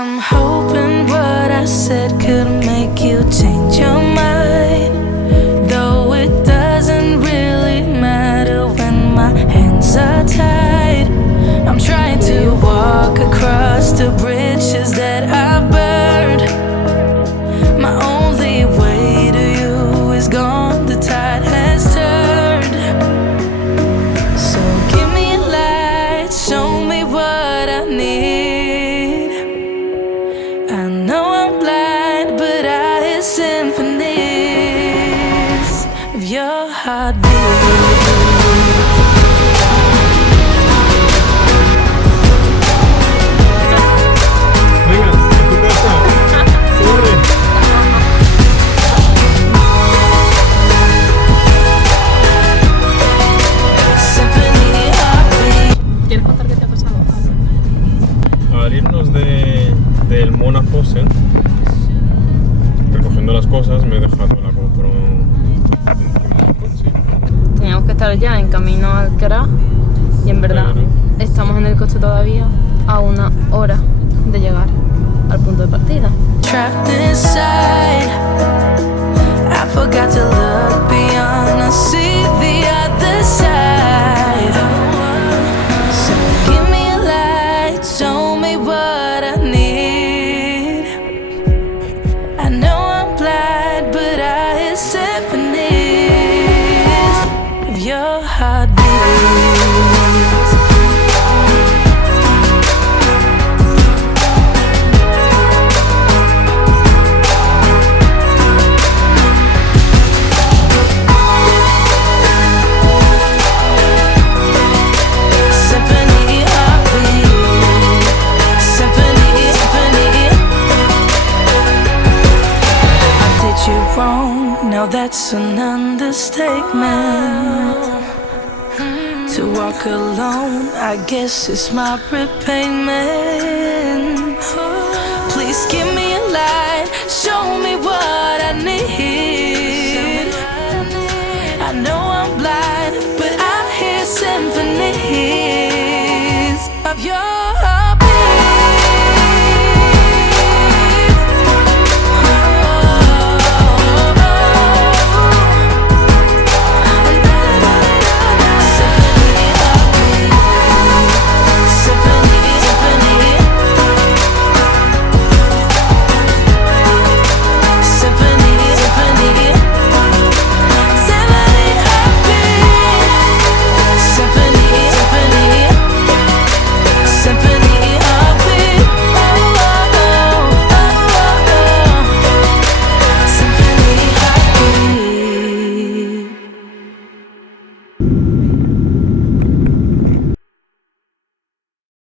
I'm hoping what I said could make you change your mind, though it doesn't really matter when my hands are tied. I'm trying to walk across the bridges that I've burned. My only way to you is gone, the tide has turned. So give me a light, show me what I need. I know I'm blind, but I hear symphonies of your heartbeat. ¿Quieres contar qué te ha pasado? Al irnos del Monafosen, recogiendo las cosas, me he dejado la GoPro encima del coche. Teníamos que estar ya en camino al Kjerag y en verdad estamos en el coche todavía a 1 hora de llegar al punto de partida. Trapped inside, I forgot to look beyond and see the other side. So give me a light, show me what I need. I know I'm blind, but I hear symphonies of your heartbeat. Now that's an understatement. To walk alone, I guess it's my repayment.